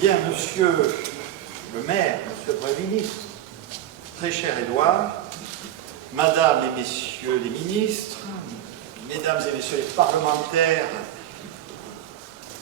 Bien, monsieur le maire, monsieur le Premier ministre, très cher Édouard, madame et messieurs les ministres, mesdames et messieurs les parlementaires,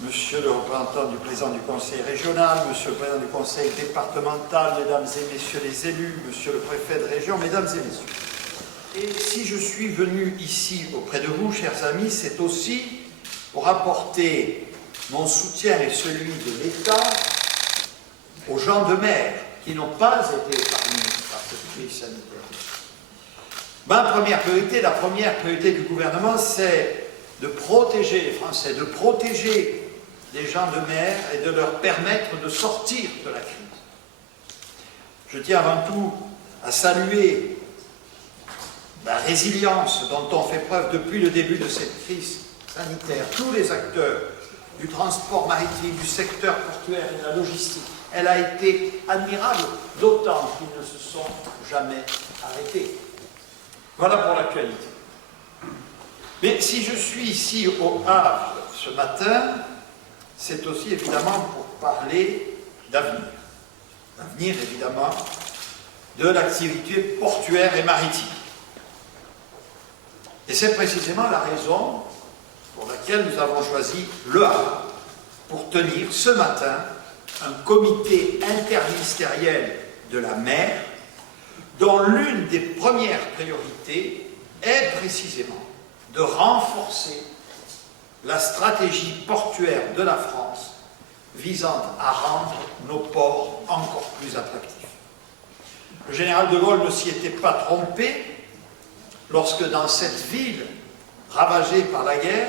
monsieur le représentant du président du conseil régional, monsieur le président du conseil départemental, mesdames et messieurs les élus, monsieur le préfet de région, mesdames et messieurs. Et si je suis venu ici auprès de vous, chers amis, c'est aussi pour apporter mon soutien et celui de l'État aux gens de mer qui n'ont pas été épargnés par cette crise sanitaire. Ma première priorité, la première priorité du gouvernement, c'est de protéger les Français, de protéger les gens de mer et de leur permettre de sortir de la crise. Je tiens avant tout à saluer la résilience dont on fait preuve depuis le début de cette crise sanitaire. Tous les acteurs du transport maritime, du secteur portuaire et de la logistique. Elle a été admirable, d'autant qu'ils ne se sont jamais arrêtés. Voilà pour l'actualité. Mais si je suis ici au Havre ce matin, c'est aussi évidemment pour parler d'avenir. L'avenir, évidemment, de l'activité portuaire et maritime. Et c'est précisément la raison pour laquelle nous avons choisi le Havre pour tenir ce matin un comité interministériel de la mer dont l'une des premières priorités est précisément de renforcer la stratégie portuaire de la France visant à rendre nos ports encore plus attractifs. Le général de Gaulle ne s'y était pas trompé lorsque dans cette ville ravagée par la guerre,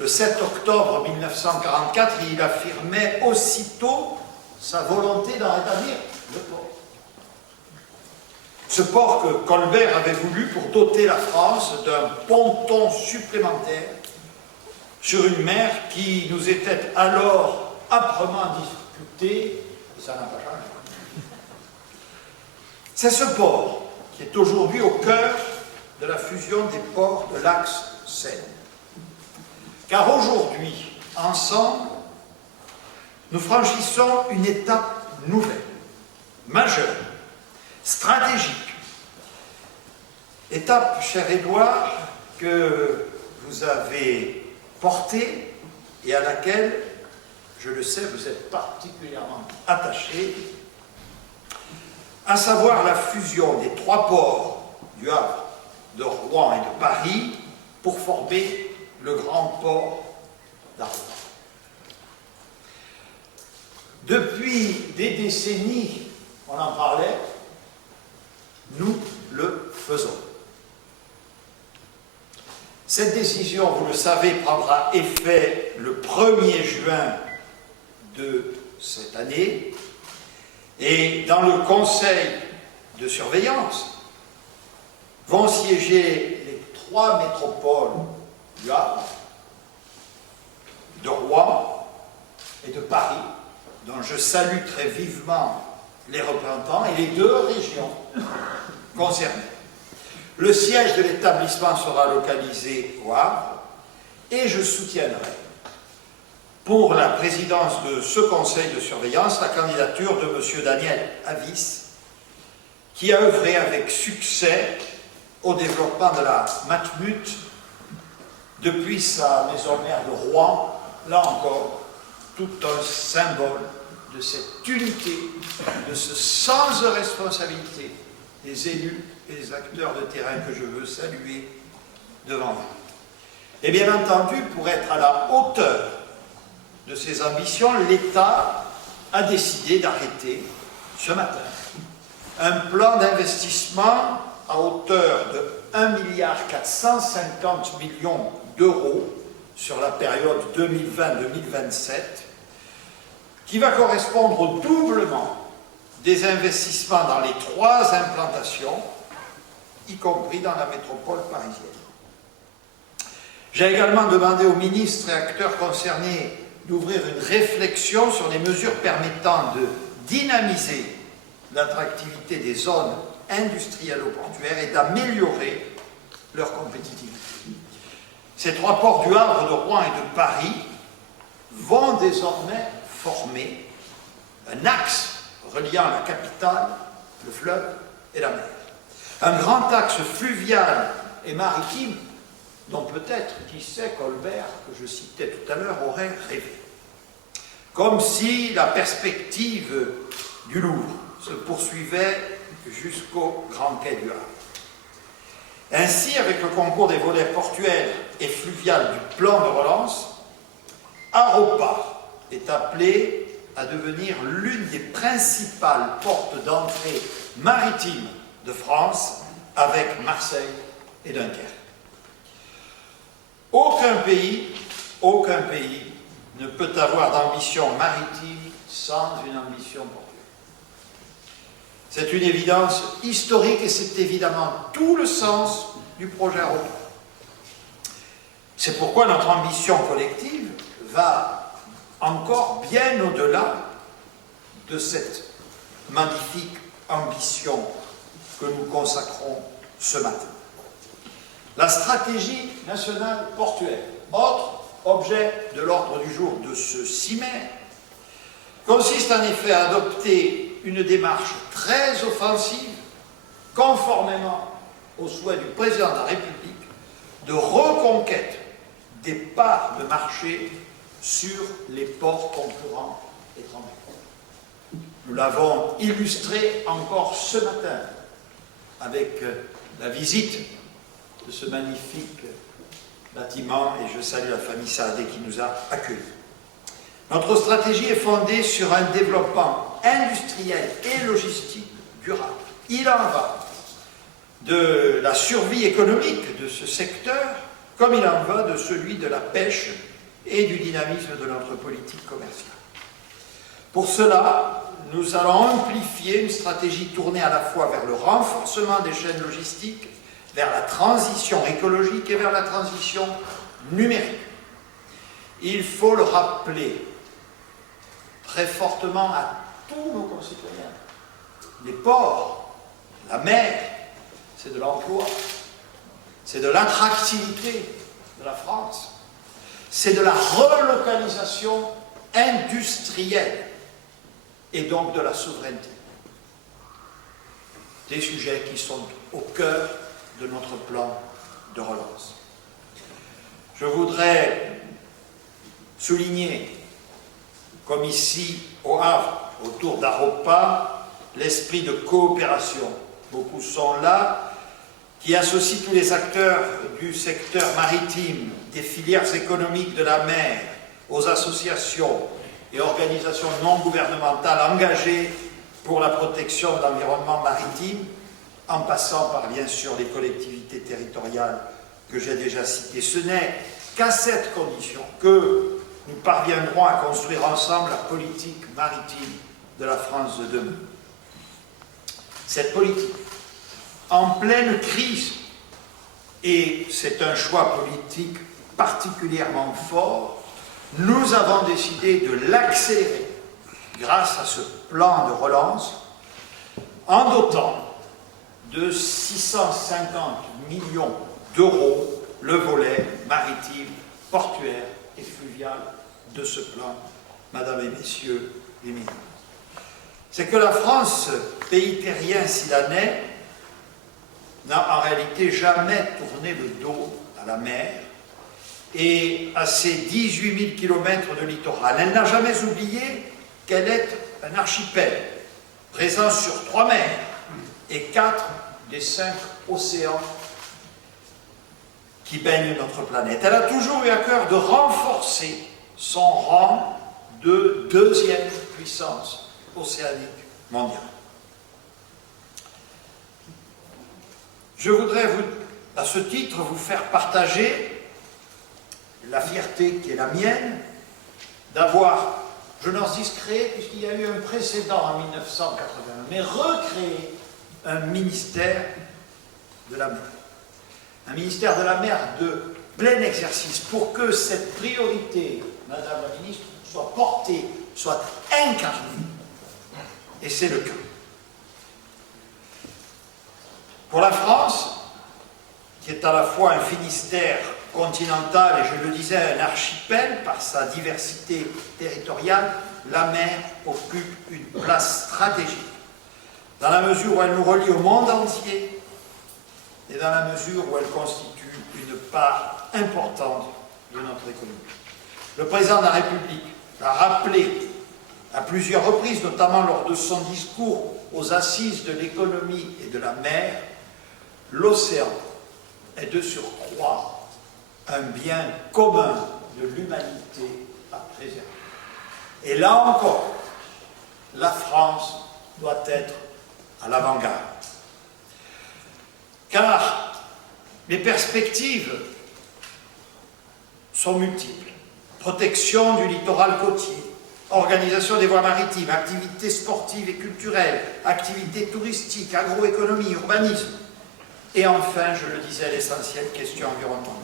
le 7 octobre 1944, il affirmait aussitôt sa volonté d'en rétablir le port. Ce port que Colbert avait voulu pour doter la France d'un ponton supplémentaire sur une mer qui nous était alors âprement disputée, et ça n'a pas changé. C'est ce port qui est aujourd'hui au cœur de la fusion des ports de l'axe Seine. Car aujourd'hui, ensemble, nous franchissons une étape nouvelle, majeure, stratégique. Étape, cher Édouard, que vous avez portée et à laquelle, je le sais, vous êtes particulièrement attaché, à savoir la fusion des trois ports du Havre, de Rouen et de Paris pour former le grand port d'Arles. Depuis des décennies, on en parlait, nous le faisons. Cette décision, vous le savez, prendra effet le 1er juin de cette année et dans le conseil de surveillance vont siéger les trois métropoles du Havre, de Rouen et de Paris, dont je salue très vivement les représentants, et les deux régions concernées. Le siège de l'établissement sera localisé au Havre, et je soutiendrai, pour la présidence de ce conseil de surveillance, la candidature de M. Daniel Avis, qui a œuvré avec succès au développement de la Matmut depuis sa maison mère de Rouen, là encore, tout un symbole de cette unité, de ce sens de responsabilité des élus et des acteurs de terrain que je veux saluer devant vous. Et bien entendu, pour être à la hauteur de ces ambitions, l'État a décidé d'arrêter ce matin un plan d'investissement à hauteur de 1,450 milliard d'euros sur la période 2020-2027, qui va correspondre au doublement des investissements dans les trois implantations, y compris dans la métropole parisienne. J'ai également demandé aux ministres et acteurs concernés d'ouvrir une réflexion sur les mesures permettant de dynamiser l'attractivité des zones industrielles-portuaires et d'améliorer leur compétitivité. Ces trois ports du Havre, de Rouen et de Paris vont désormais former un axe reliant la capitale, le fleuve et la mer. Un grand axe fluvial et maritime dont peut-être, qui sait, Colbert, que je citais tout à l'heure, aurait rêvé. Comme si la perspective du Louvre se poursuivait jusqu'au Grand Quai du Havre. Ainsi, avec le concours des volets portuaires et fluvial du plan de relance, Haropa est appelé à devenir l'une des principales portes d'entrée maritimes de France avec Marseille et Dunkerque. Aucun pays ne peut avoir d'ambition maritime sans une ambition portuaire. C'est une évidence historique et c'est évidemment tout le sens du projet européen. C'est pourquoi notre ambition collective va encore bien au-delà de cette magnifique ambition que nous consacrons ce matin. La stratégie nationale portuaire, autre objet de l'ordre du jour de ce 6 mai, consiste en effet à adopter une démarche très offensive, conformément au souhait du président de la République, de reconquête des parts de marché sur les ports concurrents étrangers. Nous l'avons illustré encore ce matin avec la visite de ce magnifique bâtiment, et je salue la famille Saadé qui nous a accueillis. Notre stratégie est fondée sur un développement industriel et logistique durable. Il en va de la survie économique de ce secteur, comme il en va de celui de la pêche et du dynamisme de notre politique commerciale. Pour cela, nous allons amplifier une stratégie tournée à la fois vers le renforcement des chaînes logistiques, vers la transition écologique et vers la transition numérique. Il faut le rappeler très fortement à tous nos concitoyens. Les ports, la mer, c'est de l'emploi, c'est de l'attractivité de la France, c'est de la relocalisation industrielle et donc de la souveraineté. Des sujets qui sont au cœur de notre plan de relance. Je voudrais souligner, comme ici au Havre, autour d'Haropa, l'esprit de coopération. Beaucoup sont là, qui associe tous les acteurs du secteur maritime, des filières économiques de la mer, aux associations et organisations non gouvernementales engagées pour la protection de l'environnement maritime, en passant par, bien sûr, les collectivités territoriales que j'ai déjà citées. Ce n'est qu'à cette condition que nous parviendrons à construire ensemble la politique maritime de la France de demain. Cette politique, en pleine crise, et c'est un choix politique particulièrement fort, nous avons décidé de l'accélérer grâce à ce plan de relance en dotant de 650 millions d'euros le volet maritime, portuaire et fluvial de ce plan, Mesdames et Messieurs les ministres. C'est que la France, pays terrien s'il en est, n'a en réalité jamais tourné le dos à la mer et à ses 18 000 km de littoral. Elle n'a jamais oublié qu'elle est un archipel présent sur 3 mers et 4 des 5 océans qui baignent notre planète. Elle a toujours eu à cœur de renforcer son rang de 2e puissance océanique mondiale. Je voudrais, à ce titre, vous faire partager la fierté qui est la mienne d'avoir, je n'ose discret, puisqu'il y a eu un précédent en 1981, mais recréé un ministère de la mer. Un ministère de la mer de plein exercice pour que cette priorité, Madame la Ministre, soit portée, soit incarnée. Et c'est le cas. Pour la France, qui est à la fois un Finistère continental et, je le disais, un archipel par sa diversité territoriale, la mer occupe une place stratégique, dans la mesure où elle nous relie au monde entier et dans la mesure où elle constitue une part importante de notre économie. Le président de la République l'a rappelé à plusieurs reprises, notamment lors de son discours aux assises de l'économie et de la mer, l'océan est de surcroît un bien commun de l'humanité à préserver. Et là encore, la France doit être à l'avant-garde. Car les perspectives sont multiples. Protection du littoral côtier, organisation des voies maritimes, activités sportives et culturelles, activités touristiques, agroéconomie, urbanisme. Et enfin, je le disais, l'essentiel, question environnementale.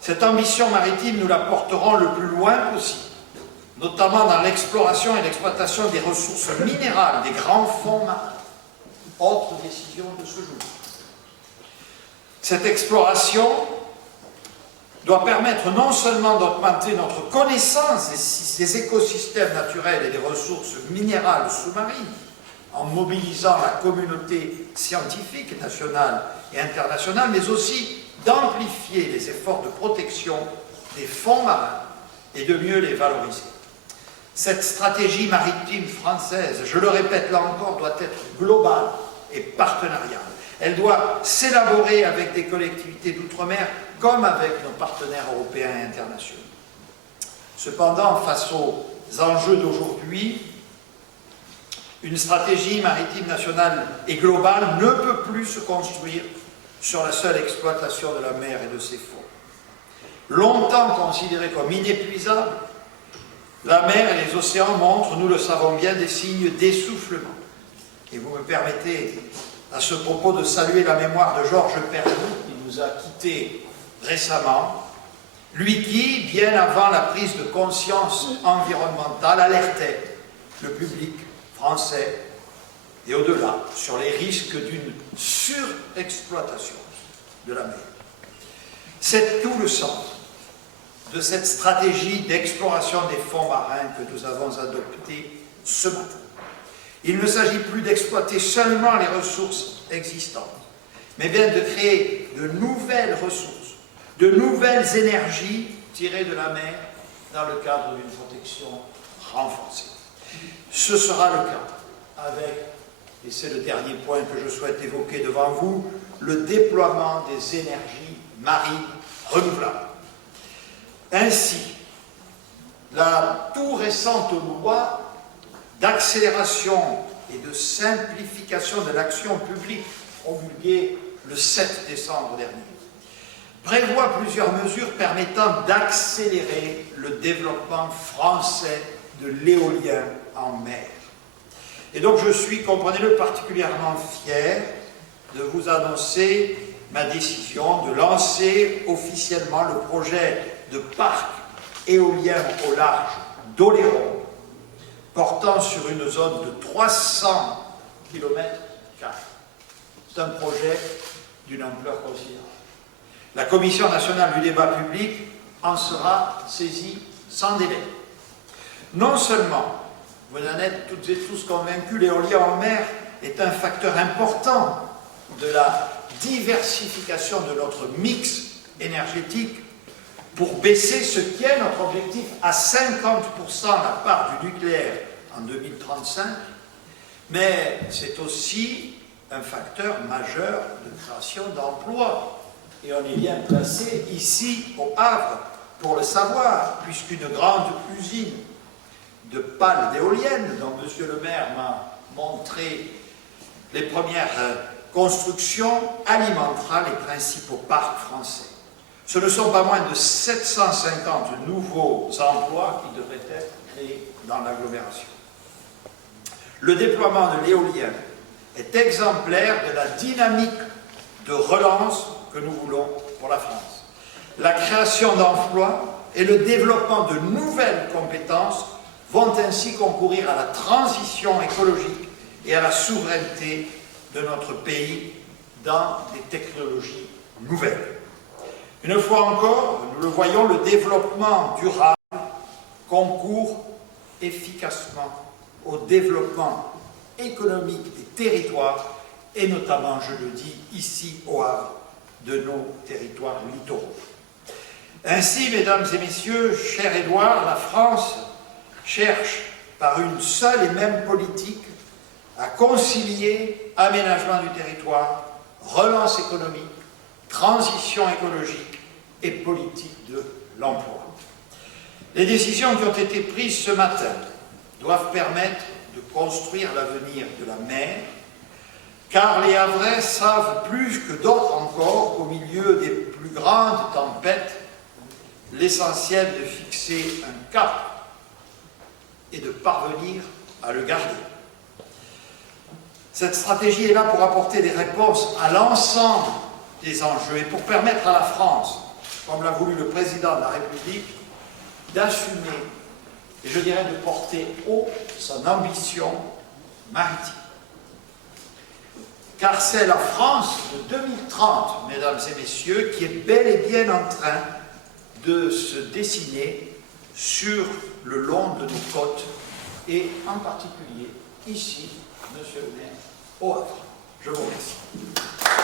Cette ambition maritime, nous la porterons le plus loin possible, notamment dans l'exploration et l'exploitation des ressources minérales des grands fonds marins. Autre décision de ce jour. Cette exploration doit permettre non seulement d'augmenter notre connaissance des écosystèmes naturels et des ressources minérales sous-marines, en mobilisant la communauté scientifique nationale et internationale, mais aussi d'amplifier les efforts de protection des fonds marins et de mieux les valoriser. Cette stratégie maritime française, je le répète là encore, doit être globale et partenariale. Elle doit s'élaborer avec des collectivités d'outre-mer comme avec nos partenaires européens et internationaux. Cependant, face aux enjeux d'aujourd'hui, une stratégie maritime nationale et globale ne peut plus se construire sur la seule exploitation de la mer et de ses fonds. Longtemps considérée comme inépuisable, la mer et les océans montrent, nous le savons bien, des signes d'essoufflement. Et vous me permettez à ce propos de saluer la mémoire de Georges Perdoux, qui nous a quittés récemment, lui qui, bien avant la prise de conscience environnementale, alertait le public français et au-delà sur les risques d'une surexploitation de la mer. C'est tout le sens de cette stratégie d'exploration des fonds marins que nous avons adoptée ce matin. Il ne s'agit plus d'exploiter seulement les ressources existantes, mais bien de créer de nouvelles ressources, de nouvelles énergies tirées de la mer dans le cadre d'une protection renforcée. Ce sera le cas avec, et c'est le dernier point que je souhaite évoquer devant vous, le déploiement des énergies marines renouvelables. Ainsi, la tout récente loi d'accélération et de simplification de l'action publique, promulguée le 7 décembre dernier, prévoit plusieurs mesures permettant d'accélérer le développement français de l'éolien en mer. Et donc je suis, comprenez-le, particulièrement fier de vous annoncer ma décision de lancer officiellement le projet de parc éolien au large d'Oléron, portant sur une zone de 300 km². C'est un projet d'une ampleur considérable. La Commission nationale du débat public en sera saisie sans délai. Non seulement, vous en êtes toutes et tous convaincus, l'éolien en mer est un facteur important de la diversification de notre mix énergétique pour baisser ce qui est notre objectif à 50% la part du nucléaire en 2035, mais c'est aussi un facteur majeur de création d'emplois. Et on est bien placé ici au Havre pour le savoir, puisqu'une grande usine de pales d'éoliennes, dont M. le maire m'a montré les premières constructions, alimentera les principaux parcs français. Ce ne sont pas moins de 750 nouveaux emplois qui devraient être créés dans l'agglomération. Le déploiement de l'éolien est exemplaire de la dynamique de relance que nous voulons pour la France. La création d'emplois et le développement de nouvelles compétences vont ainsi concourir à la transition écologique et à la souveraineté de notre pays dans des technologies nouvelles. Une fois encore, nous le voyons, le développement durable concourt efficacement au développement économique des territoires et notamment, je le dis ici au Havre, de nos territoires littoraux. Ainsi, mesdames et messieurs, cher Édouard, la France cherche par une seule et même politique à concilier aménagement du territoire, relance économique, transition écologique et politique de l'emploi. Les décisions qui ont été prises ce matin doivent permettre de construire l'avenir de la mer, car les Havrais savent plus que d'autres encore qu'au milieu des plus grandes tempêtes, l'essentiel de fixer un cap et de parvenir à le garder. Cette stratégie est là pour apporter des réponses à l'ensemble des enjeux et pour permettre à la France, comme l'a voulu le président de la République, d'assumer et je dirais de porter haut son ambition maritime. Car c'est la France de 2030, mesdames et messieurs, qui est bel et bien en train de se dessiner sur le long de nos côtes et en particulier ici, monsieur le maire, au Havre. Je vous remercie.